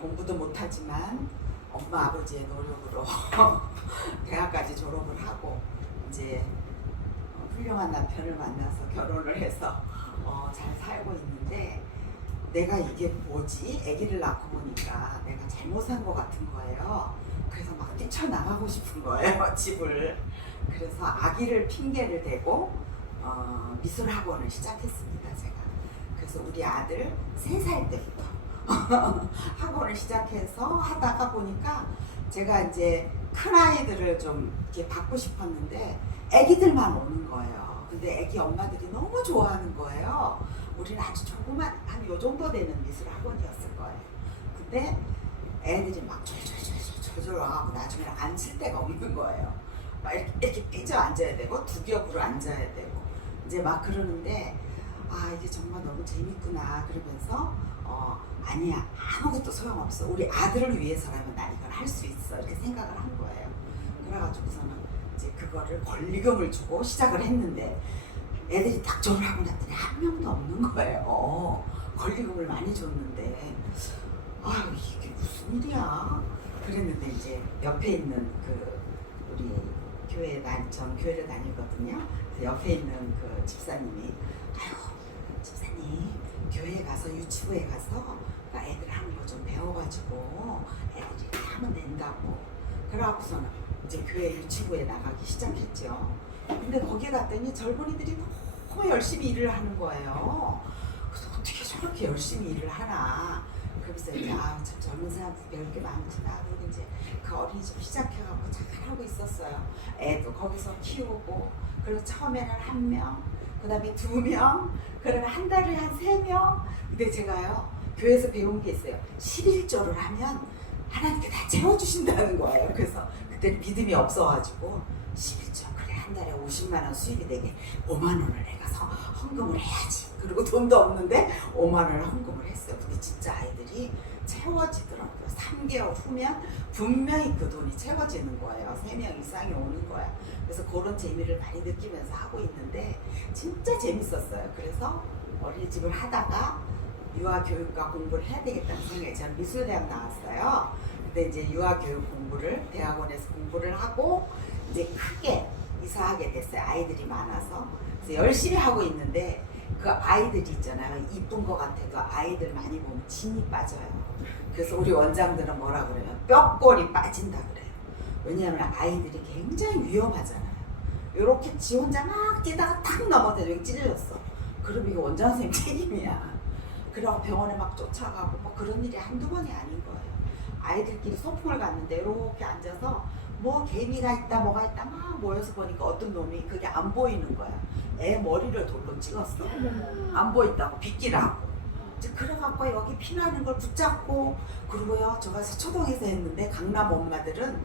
공부도 못하지만 엄마 아버지의 노력으로 대학까지 졸업을 하고 이제 훌륭한 남편을 만나서 결혼을 해서 잘 살고 있는데, 내가 이게 뭐지? 아기를 낳고 보니까 내가 잘못 산 것 같은 거예요. 그래서 막 뛰쳐나가고 싶은 거예요, 집을. 그래서 아기를 핑계를 대고 미술학원을 시작했습니다, 제가. 그래서 우리 아들 3살 때부터 학원을 시작해서 하다가 보니까 제가 이제 큰 아이들을 좀 이렇게 받고 싶었는데 아기들만 오는 거예요. 근데 아기 엄마들이 너무 좋아하는 거예요. 우리는 아주 조그만 한 요 정도 되는 미술 학원이었을 거예요. 근데 애들이 막 졸졸 와가고 나중에 앉을 데가 없는 거예요. 막 이렇게 삐져 앉아야 되고 두 겹으로 앉아야 되고 이제 막 그러는데, 아 이게 정말 너무 재밌구나 그러면서 아니야, 아무것도 소용없어, 우리 아들을 위해서라면 난 이걸 할 수 있어, 이렇게 생각을 한 거예요. 그래가지고서는 이제 그거를 권리금을 주고 시작을 했는데 애들이 딱 졸업하고 났더니 한 명도 없는 거예요. 권리금을 많이 줬는데 아 이게 무슨 일이야 그랬는데, 이제 옆에 있는 그 우리 전 교회를 다니거든요. 그래서 옆에 있는 그 집사님이 아이고 집사님, 교회에 가서 유치부에 가서 애들 하는 거 좀 배워가지고 애들이 이렇게 하면 된다고. 그래갖고서는 이제 교회 유치부에 나가기 시작했죠. 근데 거기 갔더니 젊은이들이 너무 열심히 일을 하는 거예요. 그래서 어떻게 저렇게 열심히 일을 하나. 그래서 이제 참 젊은 사람들 배울 게 많구나. 그리고 이제 그 어린이집 시작해갖고 잘하고 있었어요. 애도 거기서 키우고, 그리고 처음에는 1명, 그 다음에 2명, 그러면 한 달에 한 3명. 근데 제가요, 교회에서 배운 게 있어요. 11조를 하면 하나님께 다 채워주신다는 거예요. 그래서 그때 믿음이 없어가지고 11조, 그래 한 달에 50만 원 수입이 되게 5만 원을 내가 헌금을 해야지. 그리고 돈도 없는데 5만 원을 헌금을 했어요. 근데 진짜 아이들이 채워지더라고요. 3개월 후면 분명히 그 돈이 채워지는 거예요. 3명 이상이 오는 거야. 그래서 그런 재미를 많이 느끼면서 하고 있는데 진짜 재밌었어요. 그래서 어린이집을 하다가 유아교육과 공부를 해야 되겠다는 생각에, 저는 미술대학 나왔어요. 근데 이제 유아교육 공부를 대학원에서 공부를 하고 이제 크게 이사하게 됐어요. 아이들이 많아서. 그래서 열심히 하고 있는데 그 아이들이 있잖아요, 이쁜 것 같아도 아이들 많이 보면 진이 빠져요. 그래서 우리 원장들은 뭐라 그래요? 뼈골이 빠진다 그래요. 왜냐하면 아이들이 굉장히 위험하잖아요. 이렇게 지 혼자 막 뛰다가 탁 넘어져 여기 찔렸어. 그럼 이거 원장 선생님 책임이야. 그러고 병원에 막 쫓아가고 뭐 그런 일이 한두 번이 아닌 거예요. 아이들끼리 소풍을 갔는데 이렇게 앉아서 뭐 개미가 있다 뭐가 있다 막 모여서 보니까 어떤 놈이 그게 안 보이는 거야. 애 머리를 돌로 찍었어. 안 보인다고 빗기라고. 이제 그래갖고 여기 피나는 걸 붙잡고, 그리고요 저 가서 초동에서 했는데 강남 엄마들은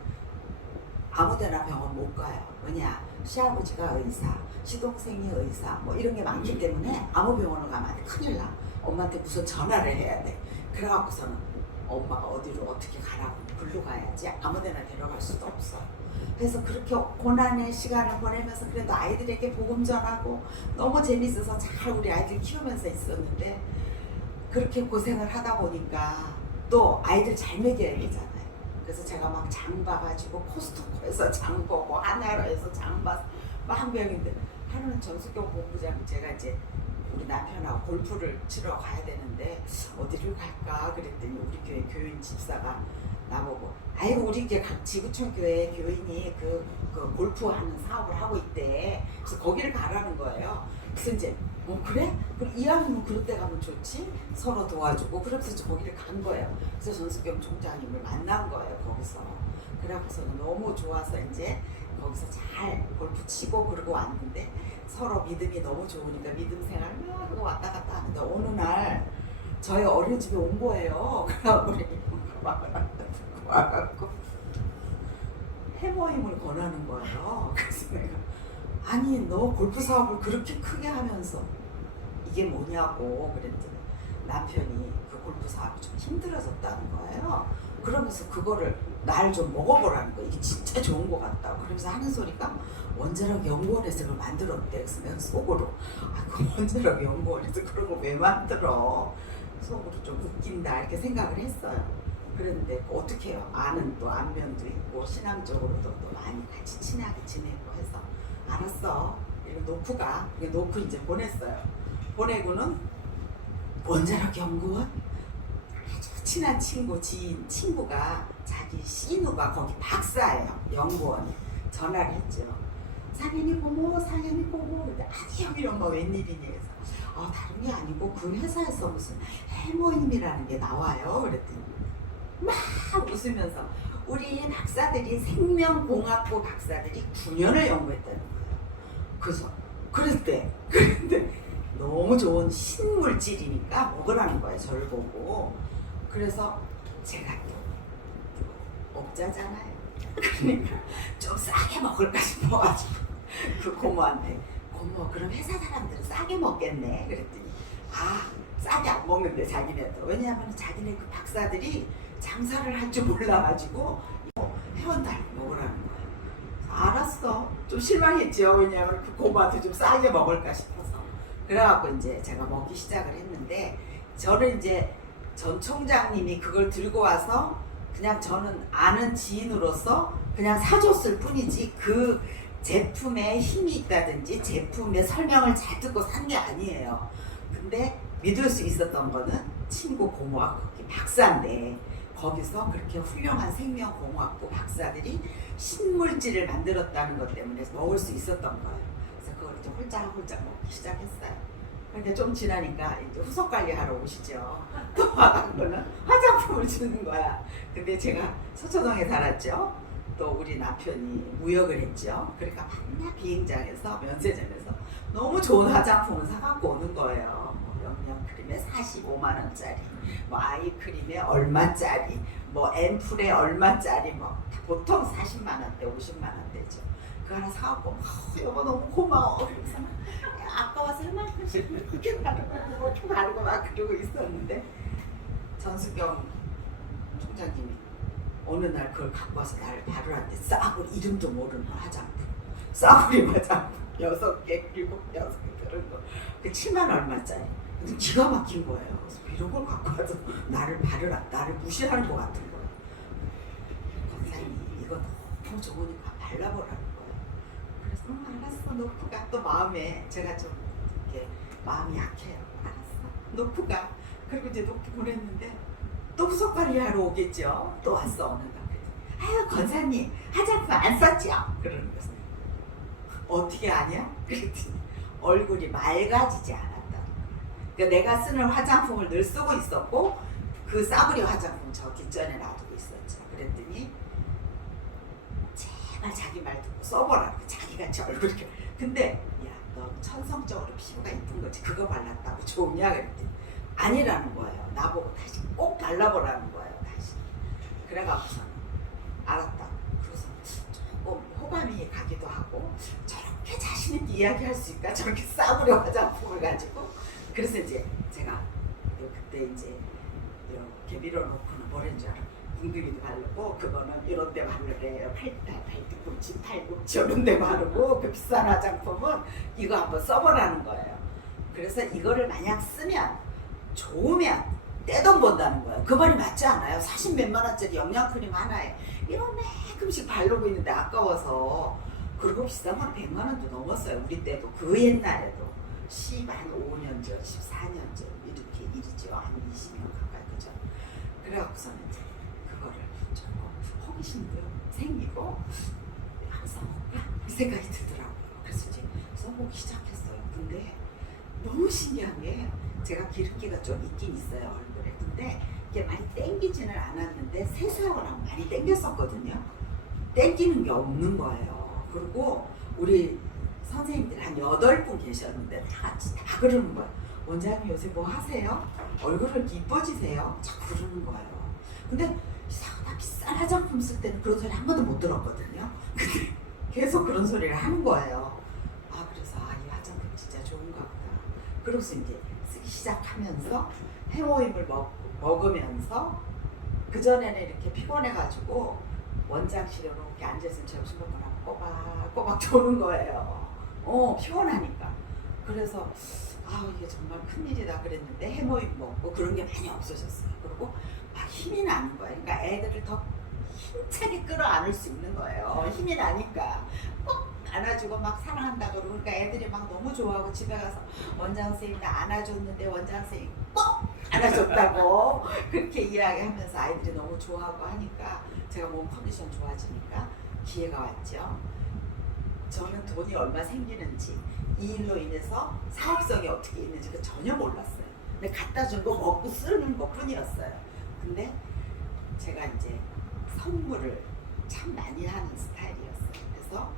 아무데나 병원 못 가요. 왜냐, 시아버지가 의사, 시동생이 의사 뭐 이런 게 많기 때문에 아무 병원을 가면 큰일 나. 엄마한테 무슨 전화를 해야 돼. 그래갖고서는 엄마가 어디로 어떻게 가라고 글로 가야지 아무데나 데려갈 수도 없어. 그래서 그렇게 고난의 시간을 보내면서 그래도 아이들에게 복음 전하고 너무 재밌어서 잘 우리 아이들 키우면서 있었는데, 그렇게 고생을 하다 보니까 또 아이들 잘 먹여야 되잖아요. 그래서 제가 막 장 봐가지고 코스트코에서 장 보고 하나로에서 장 봐서 막 명인데, 하루는 정수경 본부장, 제가 이제 우리 남편하고 골프를 치러 가야 되는데 어디를 갈까 그랬더니 우리 교회 교인 집사가 나보고, 아이고 우리 이제 지구촌 교회 교인이 그 골프하는 사업을 하고 있대. 그래서 거기를 가라는 거예요. 그래서 이제 그래? 그럼 이왕이면 그럴 때 가면 좋지? 서로 도와주고. 그래서 이제 거기를 간 거예요. 그래서 전수경 총장님을 만난 거예요, 거기서. 그래갖고서는 너무 좋아서 이제 거기서 잘 골프 치고 그러고 왔는데, 서로 믿음이 너무 좋으니까 믿음 생활 막 하고 왔다 갔다 하는데 어느 날 저희 어린이집에 온 거예요. 그래갖고 우리 와갖고 해모임을 권하는 거예요. 그래서 내가, 아니 너 골프 사업을 그렇게 크게 하면서 이게 뭐냐고 그랬더니 남편이 그 골프 사업이 좀 힘들어졌다는 거예요. 그러면서 그거를 날 좀 먹어보라는 거야. 이게 진짜 좋은 것 같다고. 그러면서 하는 소리가 원자력 연구원에서 그걸 만들었대. 그래서 내가 속으로, 그 원자력 연구원에서 그런 거 왜 만들어? 속으로 좀 웃긴다 이렇게 생각을 했어요. 그런데 어떻게 해요? 아는 또 안면도 있고 신앙적으로도 또 많이 같이 친하게 지내고 해서 알았어. 이거 놓고 가. 이거 놓고 이제 보냈어요. 보내고는 원자력 연구원 아주 친한 친구 지인 친구가 자기 시누가 거기 박사예요. 연구원이 전화를 했죠. 상현이 고모 상현이 고모. 근데 아니 이런 거 웬일이니 해서 다른 게 아니고 그 회사에서 무슨 해모임이라는 게 나와요. 그랬더니 막 웃으면서 우리 박사들이 생명공학부 박사들이 9년을 연구했다는 거예요. 그래서 그런데 너무 좋은 신물질이니까 먹으라는 거예요. 저를 보고. 그래서 제가 또 업자잖아요. 그러니까 좀 싸게 먹을까 싶어가지고 그 고모한테 고모 그럼 회사 사람들은 싸게 먹겠네. 그랬더니 싸게 안 먹는데 자기네도. 왜냐하면 자기네 그 박사들이 장사를 할 줄 몰라가지고 회원달 먹으라는 거야. 알았어. 좀 실망했죠. 왜냐하면 그 고모한테 좀 싸게 먹을까 싶어서. 그래갖고 이제 제가 먹기 시작을 했는데 저는 이제 전 총장님이 그걸 들고 와서 그냥 저는 아는 지인으로서 그냥 사줬을 뿐이지 그 제품에 힘이 있다든지 제품의 설명을 잘 듣고 산 게 아니에요. 근데 믿을 수 있었던 거는 친구 고모학부 박사인데 거기서 그렇게 훌륭한 생명공학부 박사들이 신물질을 만들었다는 것 때문에 먹을 수 있었던 거예요. 그래서 그걸 이제 홀짝홀짝 먹기 시작했어요. 그러니까 좀 지나니까 이제 후속 관리하러 오시죠. 또 와갖고는 화장품을 주는 거야. 근데 제가 서초동에 살았죠. 또 우리 남편이 무역을 했죠. 그러니까 맨날 비행장에서 면세점에서 너무 좋은 화장품을 사갖고 오는 거예요. 영양크림에 45만 원짜리, 뭐 아이크림에 얼마짜리, 뭐 앰플에 얼마짜리, 뭐 보통 40만 원대, 50만 원대죠. 그거 하나 사갖고 여보 너무 고마워. 그래서 아까워서 이만큼씩 이렇게 바르고 이렇게 바르고 막 그러고 있었는데 전수경 총장님이 어느 날 그걸 갖고 와서 나를 바르라는데 싸구리 이름도 모르는 화장품, 싸구리 화장품 6개, 6개 그런 거. 그 7만 얼마짜리. 근데 기가 막힌 거예요. 그래서 이런 걸 갖고 와서 나를 바르라, 나를 무시하는 것 같은 거예요. 권사님 이거 너무 좋으니까 발라보라는 거예요. 그래서 알았어 놓고 가. 또 마음에 제가 좀 이렇게 마음이 약해요. 알았어 놓고 가. 그리고 이제 놓고 보냈는데 또 후속 관리하러 오겠죠. 또 왔어 어느 날. 아유 권사님 화장품 안 썼죠? 그러는 거예요. 어떻게 아냐? 그랬더니 얼굴이 맑아지지 않았다. 그러니까 내가 쓰는 화장품을 늘 쓰고 있었고 그 싸구려 화장품 저 뒷전에 놔두고 있었죠. 그랬더니 제발 자기 말 듣고 써보라고. 자기같이 얼굴이. 근데 야 너 천성적으로 피부가 이쁜 거지 그거 발랐다고 좋으냐? 그랬더니 아니라는 거예요. 나보고 다시 꼭 발라보라는 거예요. 다시. 그래가지고서는 알았다. 그래서 조금 호감이 가기도 하고 저렇게 자신 있게 이야기할 수 있까? 저렇게 싸구려 화장품을 가지고. 그래서 이제 제가 그때 이제 이렇게 밀어놓고는 뭐라는 줄 알아? 둥둥이도 바르고 그거는 이런 데 바르래요. 팔달, 팔꿈치, 팔꿈치 이런 데 바르고 그 비싼 화장품은 이거 한번 써보라는 거예요. 그래서 이거를 만약 쓰면 좋으면 떼돈 번다는 거예요. 그 말이 맞지 않아요? 40 몇만 원짜리 영양크림 하나에 이만큼씩 바르고 있는데 아까워서. 그리고 비싼 건 100만 원도 넘었어요. 우리 때도 그 옛날에도 5년 전, 14년 전 이렇게 일이죠. 한 20년 가까이 그죠. 그래갖고서는 이제 그거를 조금 호기심도 생기고 항상 써볼까? 이 생각이 들더라고요. 그래서 이제 써보기 시작했어요. 근데 너무 신기한 게 제가 기름기가 좀 있긴 있어요 얼굴에. 근데 이게 많이 땡기지는 않았는데 세수하고 많이 땡겼었거든요. 땡기는 게 없는 거예요. 그리고 우리 선생님들 한 8분 계셨는데 다 그러는 거예요. 원장님 요새 뭐 하세요? 얼굴을 이뻐지세요? 자꾸 그러는 거예요. 근데 이상하다. 비싼 화장품 쓸 때는 그런 소리 한 번도 못 들었거든요. 근데 계속 그런 소리를 하는 거예요. 그래서 이 화장품 진짜 좋은가 보다. 그러고서 이제 쓰기 시작하면서 해모임을 먹으면서 그전에는 이렇게 피곤해가지고 원장실에 이렇게 앉아서 점심 먹고 나면 꼬박꼬박 조는 거예요. 피곤하니까. 그래서 이게 정말 큰일이다 그랬는데 해모임 먹고 그런 게 많이 없어졌어요. 그리고 막 힘이 나는 거예요. 그러니까 애들을 더 힘차게 끌어안을 수 있는 거예요. 힘이 나니까 꼭 안아주고 막 사랑한다 그러고 그러니까 애들이 막 너무 좋아하고 집에 가서 원장 선생님 나 안아줬는데 원장 선생님 꼭 안아줬다고 그렇게 이야기하면서 아이들이 너무 좋아하고 하니까 제가 몸 컨디션 좋아지니까 기회가 왔죠. 저는 돈이 얼마 생기는지 이 일로 인해서 사업성이 어떻게 있는지 전혀 몰랐어요. 근데 갖다 준 거 먹고 쓰는 것 뿐이었어요. 근데 제가 이제 선물을 참 많이 하는 스타일이었어요. 그래서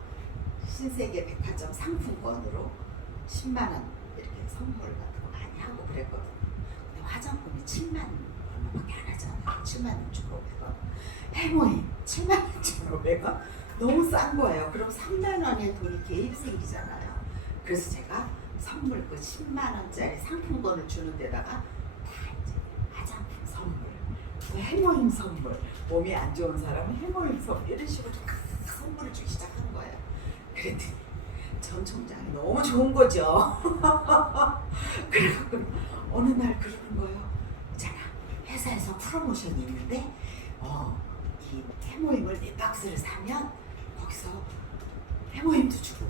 신세계 백화점 상품권으로 10만 원 이렇게 선물 같은 거 많이 하고 그랬거든요. 근데 화장품이 7만 얼마밖에 안 하잖아요. 7만 6,500원. 해모임 7만 6,500원. 너무 싼 거예요. 그럼 3만 원의 돈이 개입 생기잖아요. 그래서 제가 선물 그 10만 원짜리 상품권을 주는 데다가 다 이제 화장품 선물, 또 해모임 선물, 몸이 안 좋은 사람은 해모임 선물 이런 식으로 다 선물을 주기 시작한 거예요. 그랬더니 전 총장이 너무 좋은 거죠. 그래갖고 어느 날 그러는 거예요. 있잖아, 회사에서 프로모션이 있는데 이 해모임을 4박스를 사면 거기서 해모임도 주고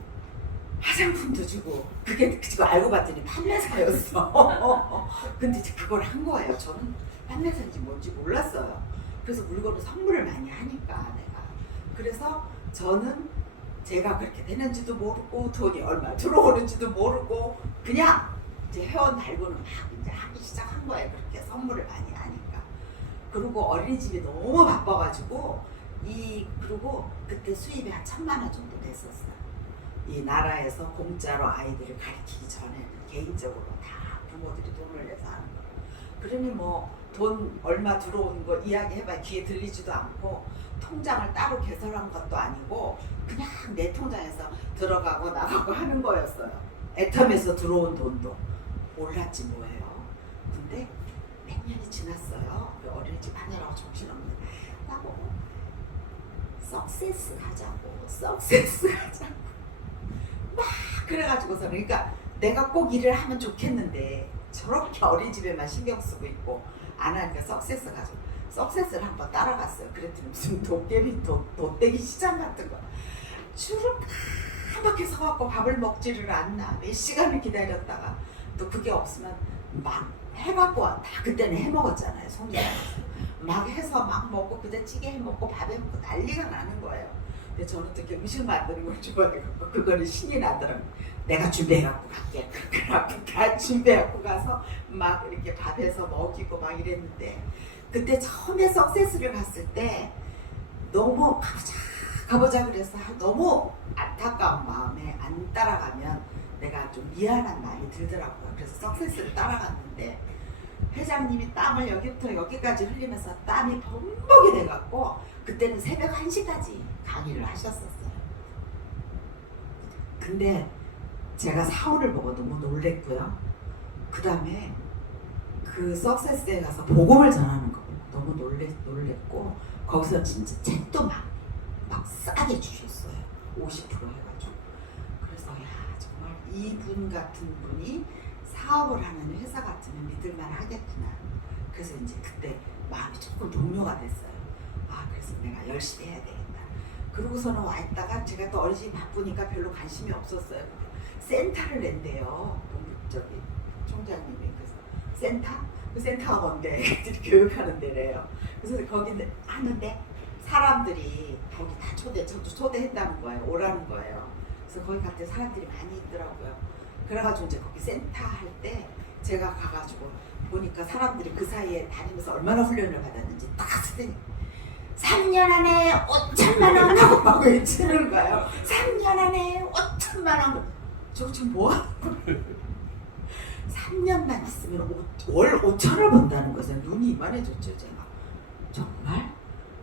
화장품도 주고 그게 지금 알고 봤더니 판매사였어. 근데 이제 그걸 한 거예요. 저는 판매사인지 뭔지 몰랐어요. 그래서 물건을 선물을 많이 하니까 내가. 그래서 저는 제가 그렇게 되는지도 모르고 돈이 얼마 들어오는지도 모르고 그냥 이제 회원 달고는 막 이제 하기 시작한 거예요. 그렇게 선물을 많이 하니까. 그리고 어린이집이 너무 바빠가지고 그리고 그때 수입이 한 1,000만 원 정도 됐었어요. 이 나라에서 공짜로 아이들을 가르치기 전에는 개인적으로 다 부모들이 돈을 내서 하는 거. 그러니 뭐 돈 얼마 들어오는 거 이야기해봐야 귀에 들리지도 않고 통장을 따로 개설한 것도 아니고 그냥 내 통장에서 들어가고 나가고 하는 거였어요. 애텀에서 들어온 돈도 몰랐지 뭐예요. 근데 몇 년이 지났어요. 그 어린이집 하느라고 정신없는 나보고 석세스 가자고 막 그래가지고서 그러니까 내가 꼭 일을 하면 좋겠는데 저렇게 어린이집에만 신경 쓰고 있고 안 하니까 석세스 가지고 석세스를 한번 따라갔어요. 그랬더니 무슨 도깨비 돗대기 시장 같은 거 줄을 까맣게 서갖고 밥을 먹지를 않나 몇 시간을 기다렸다가 또 그게 없으면 막 해갖고 다 그때는 해먹었잖아요. 송전에서 막 해서 막 먹고 그때 찌개 해먹고 밥 해먹고 난리가 나는 거예요. 근데 저는 또 음식 만드는 걸 좋아해갖고 그거는 신이 나더라고요. 내가 준비해갖고 갈게. 그래갖고 다 준비해갖고 가서 막 이렇게 밥해서 먹이고 막 이랬는데 그때 처음에 석세스를 갔을 때 너무 가보자 그래서 너무 안타까운 마음에 안 따라가면 내가 좀 미안한 마음이 들더라고요. 그래서 석세스를 따라갔는데 회장님이 땀을 여기부터 여기까지 흘리면서 땀이 범벅이 돼갖고 그때는 새벽 1시까지 강의를 하셨었어요. 근데 제가 사원을 보고 너무 놀랬고요. 그 다음에 그 석세스에 가서 복음을 전하는 거 보고 너무 놀랬고 거기서 진짜 책도 막 싸게 주셨어요. 50% 해가지고. 그래서 야 정말 이분 같은 분이 사업을 하는 회사 같으면 믿을만 하겠구나. 그래서 이제 그때 마음이 조금 동요가 됐어요. 그래서 내가 열심히 해야 되겠다. 그러고서는 와 있다가 제가 또 어린이집 바쁘니까 별로 관심이 없었어요. 센터를 낸대요. 저기 총장님이. 그래서 센터? 그 센터가 뭔데? 애들이 교육하는 데래요. 그래서 거기 하는데 사람들이 거기 다 저도 초대했다는 거예요. 오라는 거예요. 그래서 거기 갔더니 사람들이 많이 있더라고요. 그래가지고 이제 거기 센터 할 때 제가 가가지고 보니까 사람들이 그 사이에 다니면서 얼마나 훈련을 받았는지 딱 쓰더니 3년 안에 5천만 원 하고 막 외치는 거예요. 3년 안에 5천만 원. 저거 지금 뭐 하는 거예요? 3년만 있으면 월 5천을 번다는 거죠. 눈이 이만해졌죠 제가. 정말?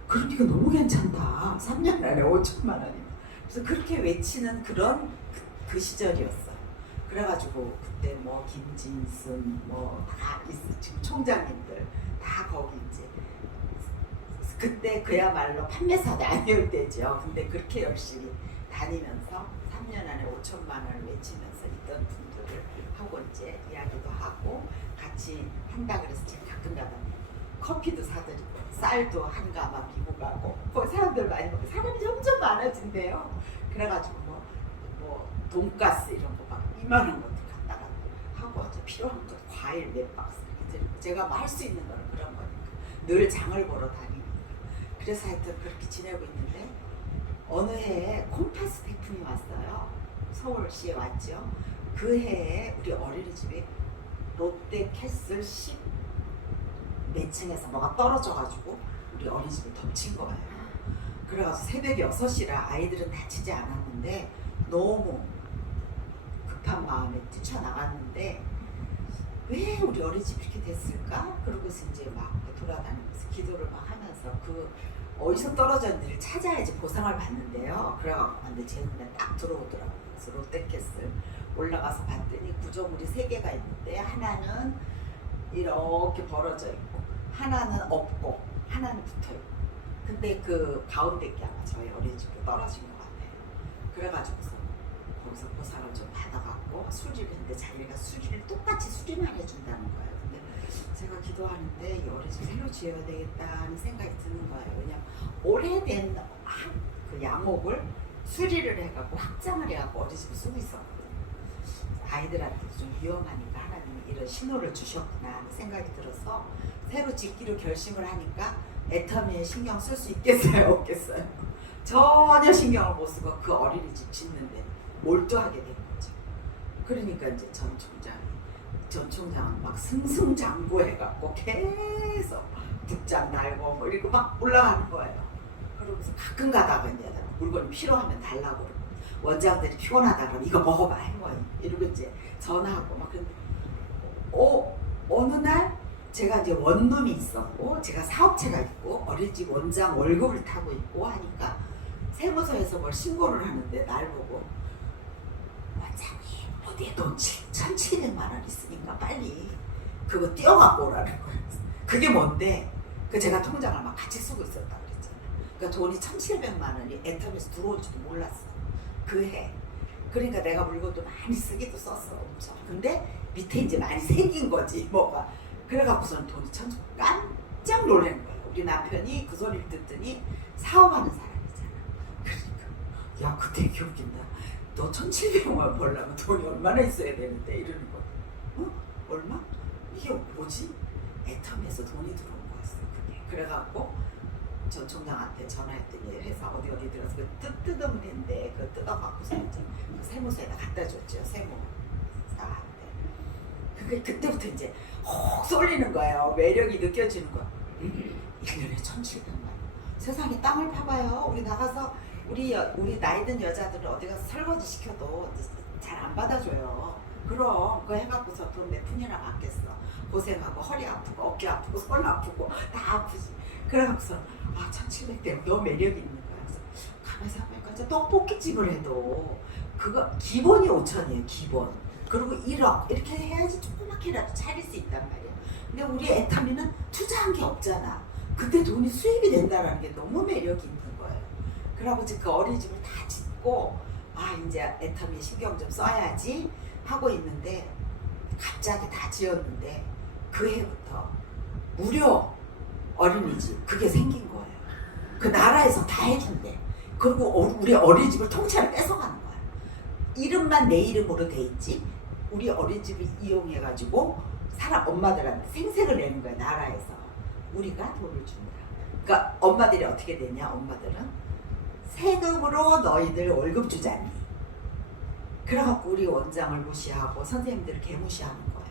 그러니까 너무 괜찮다. 3년 안에 5천만 원이면. 그래서 그렇게 외치는 그런 그 시절이었어요. 그래가지고 그때 뭐 김진순 뭐 다 지금 총장님들 다 거기 이제 그때 그야말로 판매사도 아니올 때죠. 근데 그렇게 열심히 다니면서 3년 안에 5천만 원을 외치면서 있던 분들을 하고 이제 이야기도 하고 같이 한다 그래서 제가 가끔 가다 커피도 사드리고 쌀도 한 가마 미고 가고 뭐 사람들 많이 먹고 사람이 점점 많아진대요. 그래가지고 뭐 돈가스 이런 거 막 이만한 것도 갖다가 하고 필요한 거 과일 몇 박스 이렇게 드리고 제가 뭐 할 수 있는 거는 그런 거니까 늘 장을 보러 다니니까 그래서 하여튼 그렇게 지내고 있는데 어느 해에 콤파스 태풍이 왔어요. 서울시에 왔죠. 그 해에 우리 어린이집이 롯데캐슬 10 몇 층에서 뭐가 떨어져가지고 우리 어린이집을 덮친 거예요. 그래가지고 새벽 6시라 아이들은 다치지 않았는데 너무 급한 마음에 뛰쳐나갔는데 왜 우리 어린이집이 이렇게 됐을까? 그러고서 이제 막 돌아다니면서 기도를 막 하면서 그 어디서 떨어졌는지를 찾아야지 보상을 받는데요. 그래갖고 근데 제 눈에 딱 들어오더라고요. 그래서 롯데캐슬 올라가서 봤더니 구조물이 3개가 있는데 하나는 이렇게 벌어져 있고 하나는 없고 하나는 붙어있고 근데 그 가운데 게 아마 저희 어린이집으로 떨어진 것 같아요. 그래가지고서 거기서 보상을 좀 받아갖고 수리를 했는데 자기가 수리를 똑같이 수리만 해준다는 거예요. 근데 제가 기도하는데 이 어린이집 새로 지어야 되겠다는 생각이 드는 거예요. 왜냐면 오래된 그 양옥을 수리를 해갖고 확장을 해갖고 어린이집을 쓰고 있었거든요. 아이들한테도 좀 위험하니까 하나님이 이런 신호를 주셨구나 하는 생각이 들어서 새로 짓기로 결심을 하니까 애터미에 신경 쓸 수 있겠어요? 없겠어요? 전혀 신경을 못 쓰고 그 어린이집 짓는데 몰두하게 된 거죠. 그러니까 이제 전 총장은 막 승승장구해갖고 계속 북장 날고 뭐 이러고 막 올라가는 거예요. 그러면서 가끔 가다가 이제 물건이 필요하면 달라고 그러고 원장들이 피곤하다 그러면 이거 먹어봐 해봐요. 이러고 이제 전화하고 막 그런데 어느 날 제가 이제 원룸이 있었고 제가 사업체가 있고 어린이집 원장 월급을 타고 있고 하니까 세무서에서 뭘 신고를 하는데 날 보고 원장님 어디에 돈 1,700만 원 있으니까 빨리 그거 띄어갖고 오라는 거예요. 그게 뭔데? 그 제가 통장을 막 같이 쓰고 있었다 그랬잖아요. 그러니까 돈이 1,700만 원이 애터미에서 들어올지도 몰랐어. 그 해. 그러니까 내가 물건도 많이 쓰기도 썼어 엄청. 근데 밑에 이제 많이 생긴 거지 뭐가. 그래갖고서는 돈이 깜짝 놀란 거예요. 우리 남편이 그 소리를 듣더니 사업하는 사람이잖아. 그러니까 야 그때 기억긴다. 너 1,700만 원 벌려면 돈이 얼마나 있어야 되는데 이러는 거야. 얼마? 이게 뭐지? 애터미에서 돈이 들어온 거였어 그게. 그래갖고 전 총장한테 전화했더니 회사 어디 들어서 그 뜯으면 된대. 그 뜯어갖고서 이제 그 세무서에다 갖다 줬죠. 세무사한테. 그때부터 이제 혹 쏠리는 거예요. 매력이 느껴지는 거야. 1년에 1,700만 원. 세상에 땅을 파봐요. 우리 나가서 우리 나이든 여자들은 어디 가서 설거지 시켜도 잘 안 받아줘요. 그럼 그거 해갖고서 돈 몇 푼이나 받겠어. 고생하고 허리 아프고 어깨 아프고 손 아프고 다 아프지. 그래갖고서 1,700 때문에 너무 매력이 있는 거야. 그래서 가만히 생각해보니까 이제 떡볶이집을 해도 그거 기본이 5천이에요. 기본. 그리고 1억 이렇게 해야지 조그맣게라도 차릴 수 있단 말이야. 근데 우리 애터미는 투자한 게 없잖아. 그때 돈이 수입이 된다는 게 너무 매력이 있는 거예요. 그러고 이제 그 어린이집을 다 짓고 이제 애터미에 신경 좀 써야지 하고 있는데 갑자기 다 지었는데 그 해부터 무료 어린이집 그게 생긴 거예요. 그 나라에서 다 해준대. 그리고 우리 어린이집을 통째로 뺏어가는 거야. 이름만 내 이름으로 돼 있지. 우리 어린이집을 이용해가지고 사람 엄마들한테 생색을 내는 거야. 나라에서 우리가 돈을 준다. 그러니까 엄마들이 어떻게 되냐. 엄마들은 세금으로 너희들 월급 주자니. 그래갖고 우리 원장을 무시하고 선생님들을 개무시하는 거예요.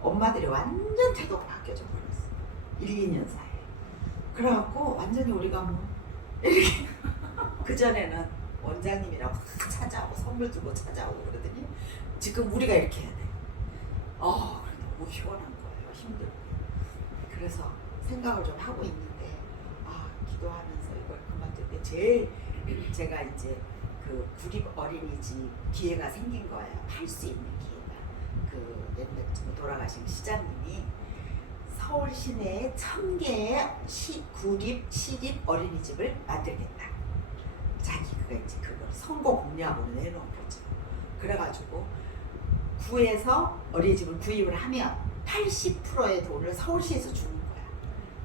엄마들이 완전 태도가 바뀌어져 버렸어. 1, 2년 사이에. 그래갖고 완전히 우리가 이렇게 그전에는 원장님이라고 찾아오고 선물 주고 찾아오고 그러더니 지금 우리가 이렇게 해야 돼. 그런데 너무 피곤한 거예요. 힘들고. 그래서 생각을 좀 하고 있는데 기도하면서 이걸 그만둘 때 제가 이제 그 구립 어린이집 기회가 생긴 거예요. 할 수 있는 기회가. 그 옛날에 돌아가신 시장님이 서울 시내에 1,000개의 구립 시립 어린이집을 만들겠다. 자기가 이제 그걸 선거 공약으로 내놓은 거죠. 그래가지고 구에서 어린이집을 구입을 하면 80%의 돈을 서울시에서 주는 거야.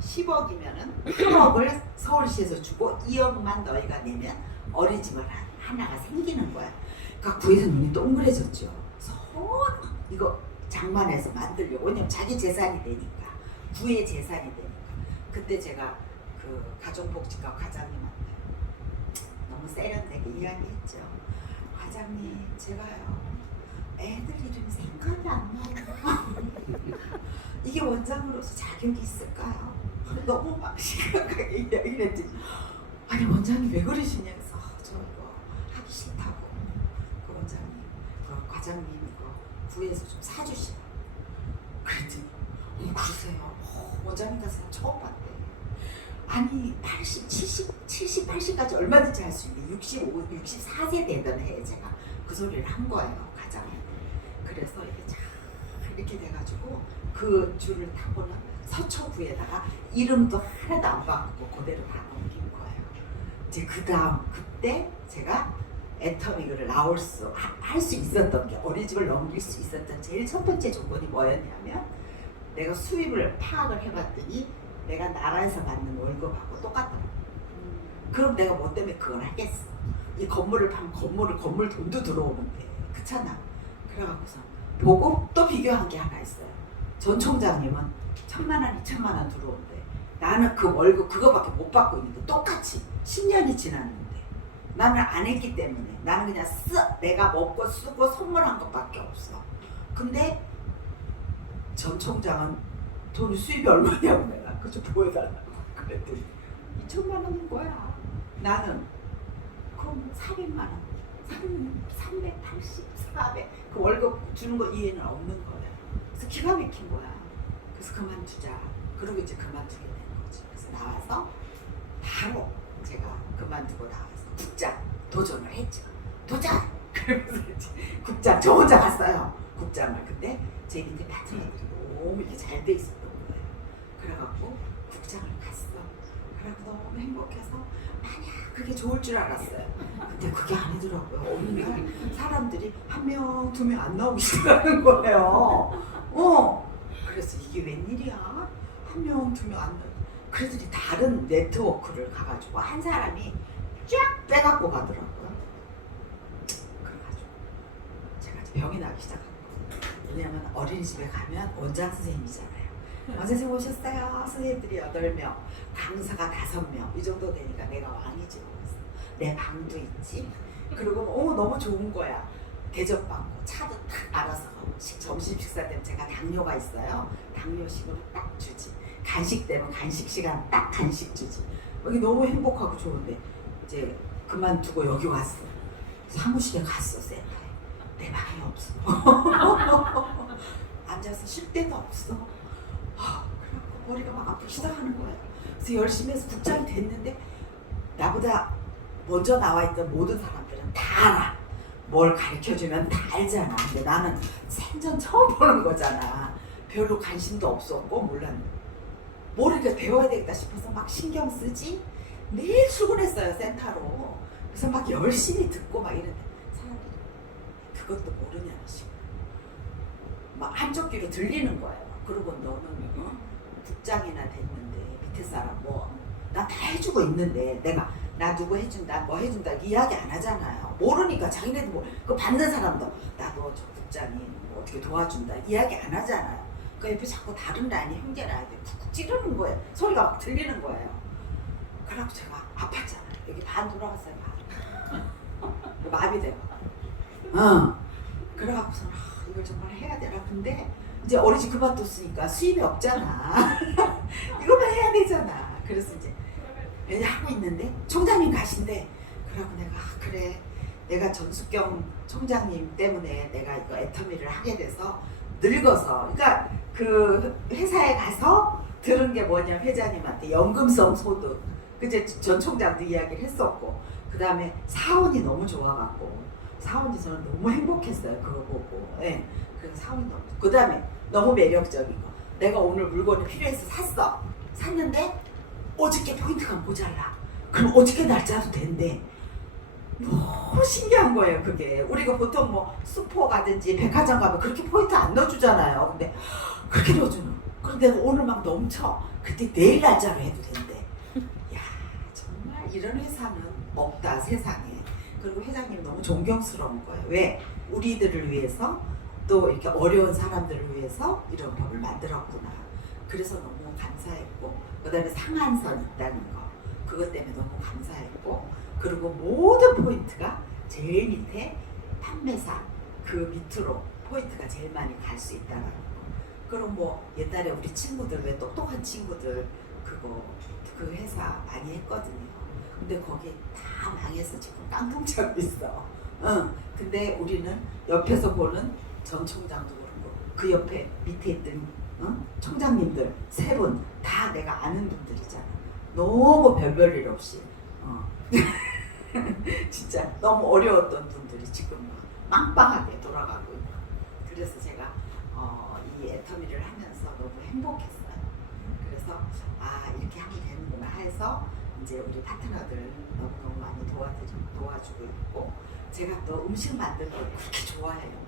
10억이면은 3억을 서울시에서 주고 2억만 너희가 내면 어린이집을 하나가 생기는 거야. 그러니까 구에서 눈이 동그래졌죠. 이거 장만해서 만들려고. 왜냐면 자기 재산이 되니까. 구의 재산이 되니까. 그때 제가 그 가정복지과 과장님한테 너무 세련되게 이야기했죠. 과장님, 제가요 애들 이름이 생각이 안 나요. 이게 원장으로서 자격이 있을까요? 너무 막 심각하게 이야기를 했더니, 아니 원장님 왜 그러시냐 해서 저 이거 하기 싫다고. 그 원장님, 그 과장님 이거 구에서 좀 사주시라. 그랬더니 그러세요. 원장님 가서 처음 봤대. 아니 80, 70, 80까지 얼마든지 할 수 있는데 65, 64세 되던 해에 제가 그 소리를 한 거예요. 과장님. 그래서 이렇게 돼가지고 그 줄을 타고는 서초구에다가 이름도 하나도 안 바꾸고 그대로 다 넘긴 거예요. 이제 그 다음 그때 제가 애터미를 할 수 있었던 게, 어린이집을 넘길 수 있었던 제일 첫 번째 조건이 뭐였냐면, 내가 수입을 파악을 해봤더니 내가 나라에서 받는 월급하고 똑같더라고. 그럼 내가 뭐 때문에 그걸 하겠어. 이 건물을 파면 건물 돈도 들어오는데 그렇잖아. 그래갖고서 보고 또 비교한 게 하나 있어요. 전 총장님은 1,000만 원, 2,000만 원 들어오는데 나는 그 월급 그거밖에 못 받고 있는데, 똑같이 10년이 지났는데 나는 안 했기 때문에 나는 그냥 내가 먹고 쓰고 선물한 것밖에 없어. 근데 전 총장은 돈이 수입이 얼마냐고 내가 그거 좀 보여달라고 그랬더니 2,000만 원인 거야. 나는 그럼 400만 원, 380, 400 그 월급 주는 거 이해는 없는 거야. 그래서 기가 막힌 거야. 그래서 그만두자. 그러고 이제 그만두게 된 거지. 그래서 나와서 바로 제가 그만두고 나와서 국장 도전을 했죠. 도전! 그러면서 이제 국장 저 혼자 갔어요. 국장을. 근데 제 밑에 파트너들이 너무 이렇게 잘 돼 있었던 거예요. 그래갖고 국장을 갔어. 그래갖고 너무 행복해서 마냥 그게 좋을 줄 알았어요. 근데 그게 아니더라고요. 어느 날 사람들이 1명, 2명 안 나오기 시작하는 거예요. 그래서 이게 웬일이야? 1명, 2명 안 나오고. 그랬더니 다른 네트워크를 가가지고 한 사람이 쫙 빼갖고 가더라고요. 그래가지고 제가 이제 병이 나기 시작한 거예요. 왜냐면 어린이집에 가면 원장 선생님이잖아요. 원장 선생님 오셨어요. 선생님들이 8명, 강사가 5명 이 정도 되니까 내가 왕이지. 내 방도 있지. 그리고 너무 좋은 거야. 대접받고 차도 딱 알아서 가고, 점심 식사 때면 제가 당뇨가 있어요. 당뇨식으로 딱 주지. 간식 때면 간식 시간 딱 간식 주지. 여기 너무 행복하고 좋은데 이제 그만두고 여기 왔어. 사무실에 갔어. 센터에. 내 방이 없어. 앉아서 쉴 데도 없어. 그래갖고 머리가 막 아프기 시작하는 거야. 그래서 열심히 해서 국장이 됐는데 나보다 먼저 나와있던 모든 사람들은 다 알아. 뭘 가르쳐주면 다 알잖아. 근데 나는 생전 처음 보는 거잖아. 별로 관심도 없었고 몰랐는데 뭘 이렇게 배워야 되겠다 싶어서 막 신경 쓰지. 매일 출근했어요, 센터로. 그래서 막 열심히 듣고 막 이랬는데 사람들이 그것도 모르냐는 식으로 막 한쪽 귀로 들리는 거예요. 그리고 너는 국장이나 됐는데 밑에 사람 나 다 해주고 있는데 내가 나 누구 해준다 뭐 해준다 이야기 안 하잖아요. 모르니까 자기네도 그 받는 사람도 나도 저 국장이 뭐 어떻게 도와준다 이야기 안 하잖아요. 그 옆에 자꾸 다른 라인이 형제라 쿡쿡 찌르는 거예요. 소리가 막 들리는 거예요. 그래갖고 제가 아팠잖아요. 여기 반 돌아갔어요. 반 마비돼요. 그래갖고서 이걸 정말 해야 되나. 근데 이제 어린이집 그만뒀으니까 수입이 없잖아. 이것만 해야 되잖아. 그래서 이제 하고 있는데 총장님 가신대. 그러고 내가 그래 내가 전숙경 총장님 때문에 내가 이거 애터미를 하게 돼서 늙어서, 그러니까 그 회사에 가서 들은 게 뭐냐, 회장님한테 연금성 소득, 그제 전 총장도 이야기를 했었고, 그 다음에 사원이 너무 좋아갖고 사원이 저는 너무 행복했어요. 그거 보고. 예. 그래서 사원이 너무, 그 다음에 너무 매력적인 거, 내가 오늘 물건이 필요해서 샀는데 어저께 포인트가 모자라. 그럼 어저께 날짜도 된대. 너무 신기한 거예요. 그게 우리가 보통 뭐 슈퍼 가든지 백화점 가면 그렇게 포인트 안 넣어주잖아요. 근데 그렇게 넣어주는. 그런데 오늘 막 넘쳐. 그때 내일 날짜로 해도 된대. 야 정말 이런 회사는 없다 세상에. 그리고 회장님 너무 존경스러운 거예요. 왜? 우리들을 위해서 또 이렇게 어려운 사람들을 위해서 이런 법을 만들었구나. 그래서 너무 감사했고, 그 다음에 상한선 있다는 거, 그것 때문에 너무 감사했고, 그리고 모든 포인트가 제일 밑에 판매사 그 밑으로 포인트가 제일 많이 갈 수 있다는 거. 그럼 뭐 옛날에 우리 친구들, 왜 똑똑한 친구들 그거 그 회사 많이 했거든요. 근데 거기 다 망해서 지금 깡통 차고 있어. 응. 근데 우리는 옆에서 보는 전 총장도 그렇고 그 옆에 밑에 있던 총장님들 세 분 다 내가 아는 분들이잖아. 너무 별별일 없이 진짜 너무 어려웠던 분들이 지금 빵빵하게 돌아가고 있고. 그래서 제가 이 애터미를 하면서 너무 행복했어요. 그래서 이렇게 하면 되는구나 해서 이제 우리 파트너들 너무너무 많이 도와주고 있고, 제가 또 음식 만드는 걸 그렇게 좋아해요.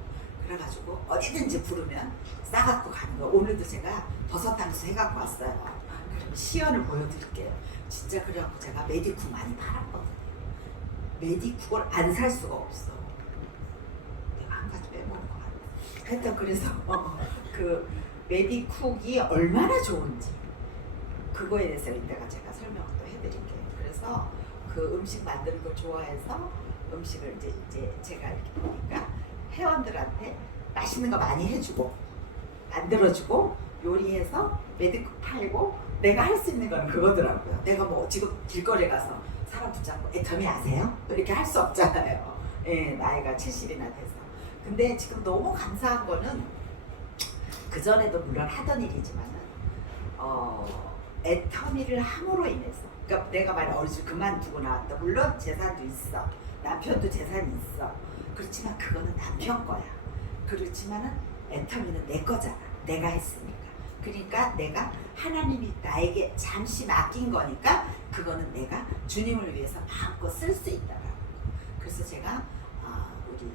그래가지고 어디든지 부르면 싸갖고 가는 거. 오늘도 제가 버섯탕수 해갖고 왔어요. 그러면 시연을 보여드릴게요. 진짜 그래갖고 제가 메디쿡 많이 팔았거든요. 메디쿡을 안 살 수가 없어. 내가 한 가지 빼먹은 것 같아. 하여튼 그래서 그 메디쿡이 얼마나 좋은지 그거에 대해서 이따가 제가 설명도 해드릴게요. 그래서 그 음식 만드는 걸 좋아해서 음식을 이제 제가 이렇게 보니까 회원들한테 맛있는 거 많이 해주고 만들어주고 요리해서 메디쿡 팔고 내가 할 수 있는 건 그거더라고요. 내가 뭐 지금 길거리에 가서 사람 붙잡고 애터미 아세요? 이렇게 할 수 없잖아요. 예, 나이가 70이나 돼서. 근데 지금 너무 감사한 거는 그전에도 물론 하던 일이지만은 애터미를 함으로 인해서, 그러니까 내가 만약 어릴 때 그만두고 나왔다. 물론 재산도 있어. 남편도 재산이 있어. 그렇지만 그거는 남편 거야. 그렇지만은 애터미는 내 거잖아. 내가 했으니까. 그러니까 내가 하나님이 나에게 잠시 맡긴 거니까 그거는 내가 주님을 위해서 마음껏 쓸 수 있다라고. 그래서 제가 우리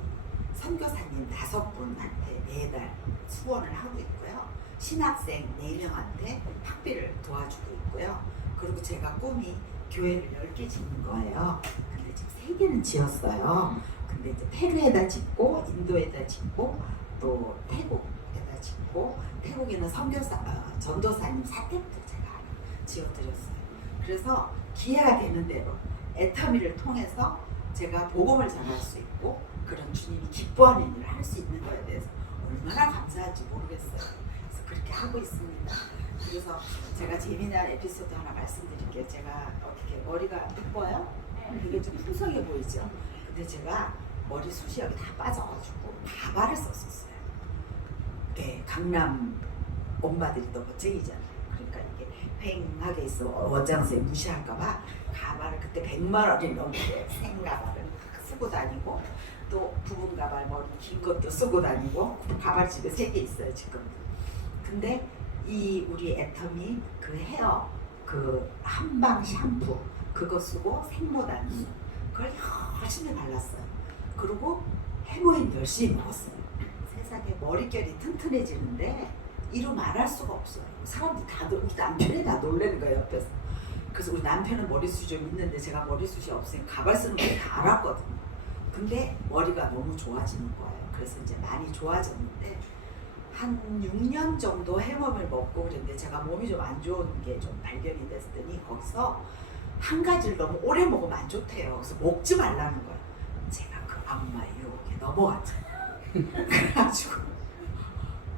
선교사님 5분한테 매달 수원을 하고 있고요. 신학생 4명한테 학비를 도와주고 있고요. 그리고 제가 꿈이 교회를 10개 짓는 거예요. 근데 지금 3개는 지었어요. 근데 이제 페루에다 짓고 인도에다 짓고 또 태국에다 짓고, 태국에는 선교사 전도사님 사택도 제가 하나 지어드렸어요. 그래서 기회가 되는 대로 애터미를 통해서 제가 복음을 전할 수 있고 그런 주님이 기뻐하는 일을 할 수 있는 거에 대해서 얼마나 감사한지 모르겠어요. 그래서 그렇게 하고 있습니다. 그래서 제가 재미난 에피소드 하나 말씀드릴게요. 제가 어떻게 머리가 이뻐요? 이게 좀 풍성해 보이죠? 근데 제가 머리숱이 여기 다 빠져가지고 가발을 썼었어요. 네, 강남 엄마들이 또 멋쟁이잖아요. 그러니까 이게 휑하게 있어 원장 선생님 무시할까봐 가발을 그때 100만 원이 넘게 생가발을 쓰고 다니고, 또 부분 가발 머리 긴 것도 쓰고 다니고, 가발 집에 3개 있어요 지금. 근데 이 우리 애터미 그 헤어 그 한방 샴푸 그거 쓰고 생모단 그걸 열심히 발랐어요. 그리고 해모인 열심히 먹었어요. 세상에 머릿결이 튼튼해지는데 이루 말할 수가 없어요. 사람들이 우리 남편이 다 놀라는 거예요 옆에서. 그래서 우리 남편은 머리숱이 좀 있는데 제가 머리숱이 없으니까 가발 쓰는 걸 다 알았거든요. 근데 머리가 너무 좋아지는 거예요. 그래서 이제 많이 좋아졌는데 한 6년 정도 해멈을 먹고 그랬는데 제가 몸이 좀 안 좋은 게 좀 발견이 됐더니 거기서 한 가지를 너무 오래 먹으면 안 좋대요. 그래서 먹지 말라는 거예요. 제가 그 악마 유혹에 넘어갔잖아요.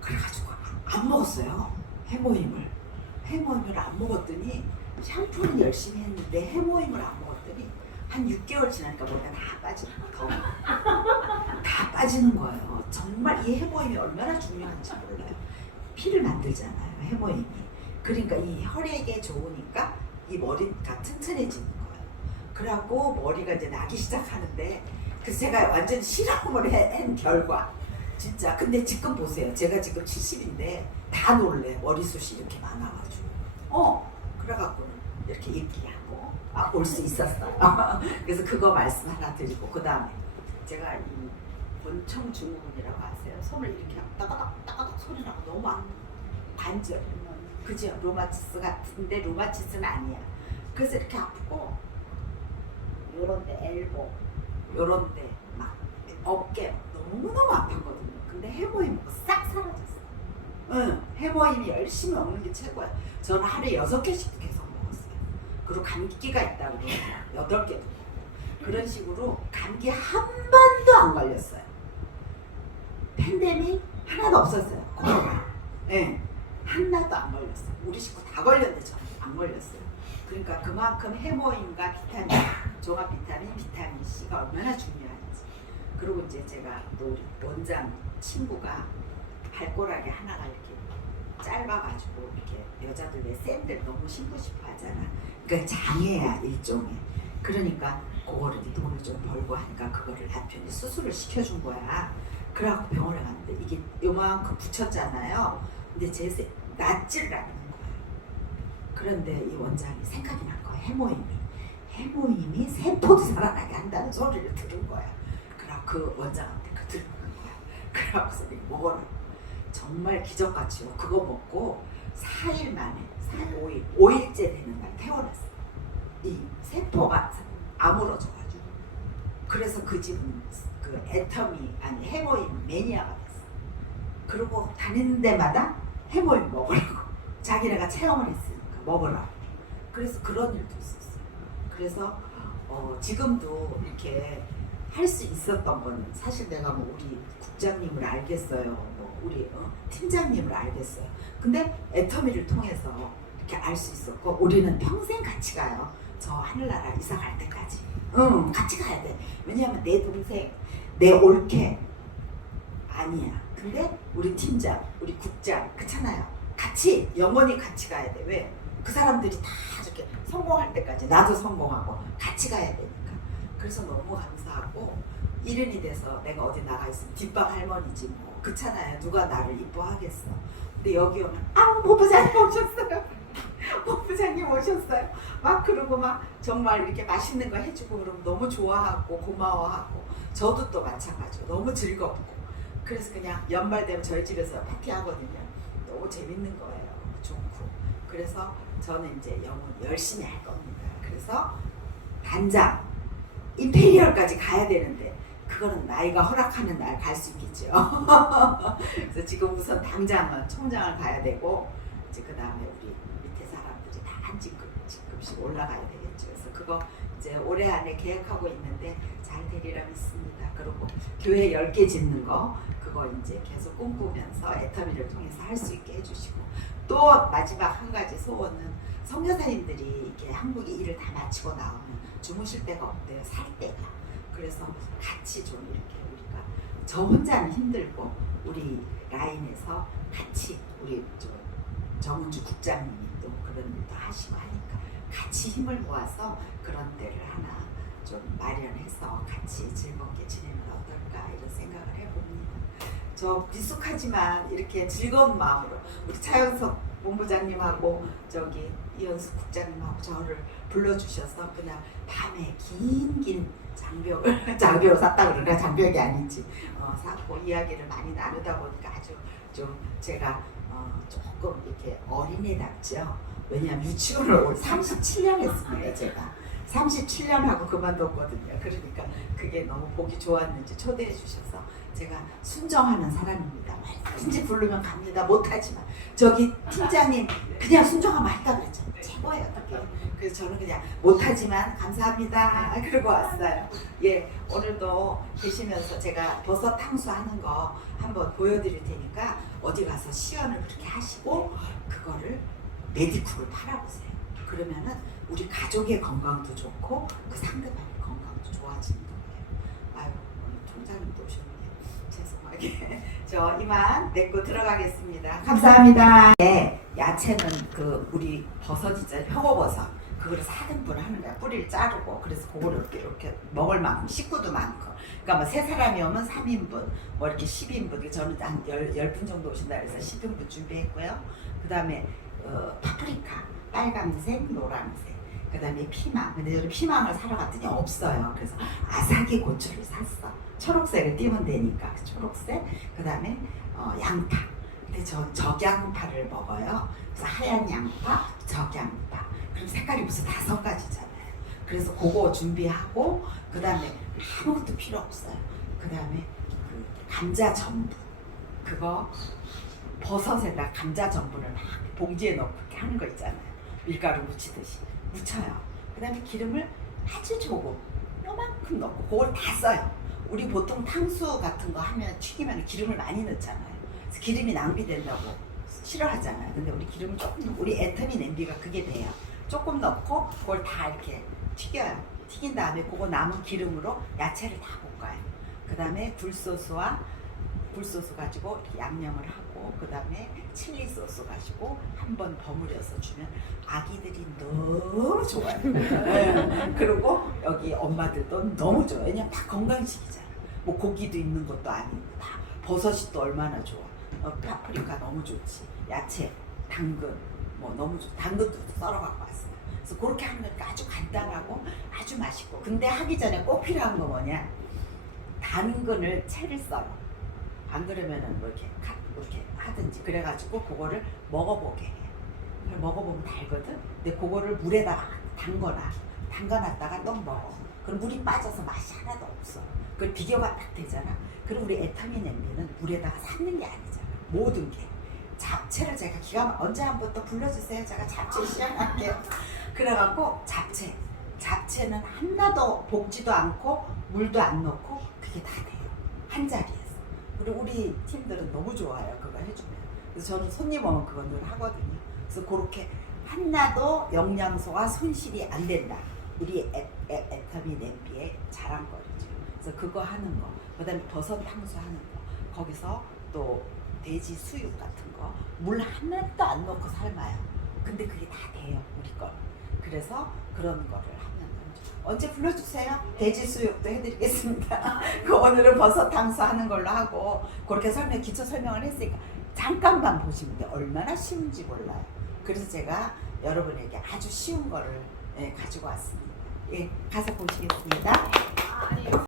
그래가지고 안 먹었어요. 해모임을 안 먹었더니 샴푸는 열심히 했는데 해모임을 안 먹었더니 한 6개월 지나니까 머리가 다 빠지는 거예요. 다 빠지는 거예요. 정말 이 해모임이 얼마나 중요한지 몰라요. 피를 만들잖아요, 해모임이. 그러니까 이 혈액에 좋으니까 이 머리가 튼튼해지는 거예요. 그래갖고 머리가 이제 나기 시작하는데, 그래서 제가 완전 실험을 한 결과 진짜. 근데 지금 보세요. 제가 지금 70인데 다 놀래. 머리숱이 이렇게 많아가지고. 그래갖고는 이렇게 얘기하고 올 수 있었어요. 그래서 그거 말씀 하나 드리고, 그 다음에 제가 이 권총 증후군이라고 아세요? 손을 이렇게 하면 따가닥 따가닥 소리 나고 너무 안 관절 그죠? 로마티스 같은데 로마티스는 아니야. 그래서 이렇게 아프고 요런데 엘보 요런데 막 어깨 너무너무 아팠거든요. 근데 해모임 먹고 싹 사라졌어. 응, 해모임이 열심히 먹는 게 최고야. 저는 하루에 6개씩 계속 먹었어요. 그리고 감기가 있다 그러면 8개도 먹고 그런 식으로 감기 한 번도 안 걸렸어요. 팬데믹 하나도 없었어요. 코로나. 네, 하나도 안 걸렸어요. 우리 식구 다 걸렸는데 저는 안 걸렸어요. 그러니까 그만큼 해모임과 비타민, 종합 비타민, 비타민 C가 얼마나 중요한지. 그리고 이제 제가 또 우리 원장 친구가 발가락에 하나가 이렇게 짧아가지고 이렇게 여자들 왜 샌들 너무 신고 싶어 하잖아. 그러니까 장애야 일종의. 그러니까 그거를 돈을 좀 벌고 하니까 그거를 남편이 수술을 시켜준 거야. 그래갖고 병원에 갔는데 이게 요만큼 붙였잖아요. 근데 제 낫지를 않는 거야. 그런데 이 원장이 생각이 난 거야. 해모임이 세포도 살아나게 한다는 소리를 들은 거야. 그래갖고 그 원장한테 그 들은 거야. 그래갖고서 먹어라. 정말 기적같이요. 그거 먹고 4일 만에 5일째 되는 날 태어났어. 이 세포가 아물어져가지고. 그래서 그 집은 그 애터미 아니 해모임 매니아가 됐어. 그리고 다니는 데마다 해모임 먹으라고. 자기네가 체험을 했으니까 먹으라고. 그래서 그런 일도 있었어요. 그래서 지금도 이렇게 할 수 있었던 거는 사실 내가 뭐 우리 국장님을 알겠어요. 뭐 우리 팀장님을 알겠어요. 근데 애터미를 통해서 이렇게 알 수 있었고 우리는 평생 같이 가요. 저 하늘나라 이사 갈 때까지. 같이 가야 돼. 왜냐하면 내 동생, 내 올케 아니야. 근데 우리 팀장, 우리 국장 그렇잖아요. 같이 영원히 같이 가야 돼. 왜? 그 사람들이 다 이렇게 성공할 때까지 나도 성공하고 같이 가야 되니까. 그래서 너무 감사하고 일흔이 돼서 내가 어디 나가 있으면 뒷방 할머니지 뭐 그렇잖아요. 누가 나를 이뻐하겠어. 근데 여기 오면 본부장님 오셨어요. 본부장님 오셨어요. 막 그러고 막 정말 이렇게 맛있는 거 해주고 그러면 너무 좋아하고 고마워하고 저도 또 마찬가지로 너무 즐겁고 그래서 그냥 연말 되면 저희 집에서 파티하거든요. 너무 재밌는 거예요. 좋고 그래서 저는 이제 영혼 열심히 할 겁니다. 그래서 단장 임페리얼까지 가야 되는데 그거는 나이가 허락하는 날 갈 수 있겠죠. 그래서 지금 우선 당장은 총장을 가야 되고 이제 그 다음에 우리 밑에 사람들이 다 한 직급씩 올라가야 되겠죠. 그래서 그거 이제 올해 안에 계획하고 있는데 잘 되리라 믿습니다. 그리고 교회 10개 짓는 거 그거 이제 계속 꿈꾸면서 애터미를 통해서 할 수 있게 해주시고 또 마지막 한 가지 소원은 선교사님들이 이렇게 한국에 일을 다 마치고 나오면 주무실 데가 없대요. 살 데가. 그래서 같이 좀 이렇게 우리가 저 혼자는 힘들고 우리 라인에서 같이 우리 정은주 국장님이 또 그런 일도 하시고 하니까 같이 힘을 모아서 그런 데를 하나 좀 마련해서 같이 즐겁게 지내면 어떨까 이런 생각을 해봅니다. 저 미숙하지만 이렇게 즐거운 마음으로 우리 차영석 본부장님하고 저기 이현수 국장님하고 저를 불러주셔서 그냥 밤에 긴 장벽을 샀다 그러니까 장벽이 아니지 사고 이야기를 많이 나누다 보니까 아주 좀 제가 조금 이렇게 어린애답죠. 왜냐하면 유치원을 37년 했습니다. 제가 37년 하고 그만뒀거든요. 그러니까 그게 너무 보기 좋았는지 초대해 주셔서 제가 순정하는 사람입니다. 얼마든지 부르면 갑니다. 못하지만 저기 팀장님 그냥 순정하면 했다 그랬죠. 최고예요. 어떻게. 그래서 저는 그냥 못하지만 감사합니다. 그러고 왔어요. 예, 오늘도 계시면서 제가 버섯 탕수 하는 거 한번 보여드릴 테니까 어디 가서 시연을 그렇게 하시고 그거를 메디쿡을 팔아보세요. 그러면은 우리 가족의 건강도 좋고 그 상대방의 건강도 좋아지는 거예요. 아유 오늘 총장님도 오셨네요. 죄송하게 저 이만 내고 들어가겠습니다. 감사합니다. 네, 야채는 그 우리 버섯이죠. 표고버섯 그거를 4등분 하는 거야. 뿌리를 자르고 그래서 그거를 이렇게 먹을 만큼 식구도 많고 그러니까 뭐 3사람이 오면 3인분 뭐 이렇게 10인분 저는 한 10분 정도 오신다 그래서 10인분 준비했고요. 그 다음에 파프리카 빨간색 노란색 그 다음에 피망 근데 여기 피망을 사러 갔더니 없어요. 그래서 아사기 고추를 샀어. 초록색을 띄면 되니까 초록색 그 다음에 양파 근데 전 적양파를 먹어요. 그래서 하얀 양파, 적양파. 그럼 색깔이 무슨 5가지잖아요. 그래서 그거 준비하고 그 다음에 아무것도 필요 없어요. 그 다음에 그 감자 전분 그거 버섯에다 감자 전분을 막 봉지에 넣고 이렇게 하는 거 있잖아요. 밀가루 묻히듯이 묻혀요. 그 다음에 기름을 아주 조금 요만큼 넣고 그걸 다 써요. 우리 보통 탕수 같은 거 하면 튀기면 기름을 많이 넣잖아요. 그래서 기름이 낭비된다고 싫어하잖아요. 근데 우리 기름을 조금 넣고 우리 애터미 냄비가 그게 돼요. 조금 넣고 그걸 다 이렇게 튀겨요. 튀긴 다음에 그거 남은 기름으로 야채를 다 볶아요. 그 다음에 굴소스 가지고 이렇게 양념을 하고 그 다음에 칠리 소스 가지고 한번 버무려서 주면 아기들이 너무 좋아요. 네. 그리고 여기 엄마들도 너무 좋아요. 왜냐면 다 건강식이잖아. 뭐 고기도 있는 것도 아니고 다 버섯이 또 얼마나 좋아. 파프리카 너무 좋지. 야채, 당근 뭐 너무 좋. 당근도 썰어 갖고 왔어요. 그래서 그렇게 하는 거니까 아주 간단하고 아주 맛있고. 근데 하기 전에 꼭 필요한 거 뭐냐? 당근을 채를 썰어. 안 그러면은 뭐 이렇게 하든지 그래가지고 그거를 먹어보게 해. 먹어보면 달거든. 근데 그거를 물에다가 담가놨다가 또 먹어. 그럼 물이 빠져서 맛이 하나도 없어. 그걸 비교가 딱 되잖아. 그리고 우리 애터미 냄비는 물에다가 삶는 게 아니잖아. 모든 게. 잡채를 제가 언제 한번 또 불러주세요. 제가 잡채 시연할게요. 그래갖고 잡채는 하나도 볶지도 않고 물도 안 넣고 그게 다 돼요. 한 자리에서. 그리고 우리 팀들은 너무 좋아요. 그거 해주면. 그래서 저는 손님 오면 그거 늘 하거든요. 그래서 그렇게 하나도 영양소가 손실이 안 된다. 우리 애터미 냄비의 자랑거리죠. 그래서 그거 하는 거. 그 다음에 버섯 탕수 하는 거. 거기서 또 돼지 수육 같은 거. 물 하나도 안 넣고 삶아요. 근데 그게 다 돼요. 우리 거. 그래서 그런 거를 하면 언제 불러주세요. 돼지 수육도 해드리겠습니다. 그 오늘은 버섯 탕수 하는 걸로 하고 그렇게 기초 설명을 했으니까 잠깐만 보시면 돼. 얼마나 쉬운지 몰라요. 그래서 제가 여러분에게 아주 쉬운 거를 가지고 왔습니다. 예, 가서 보시겠습니다.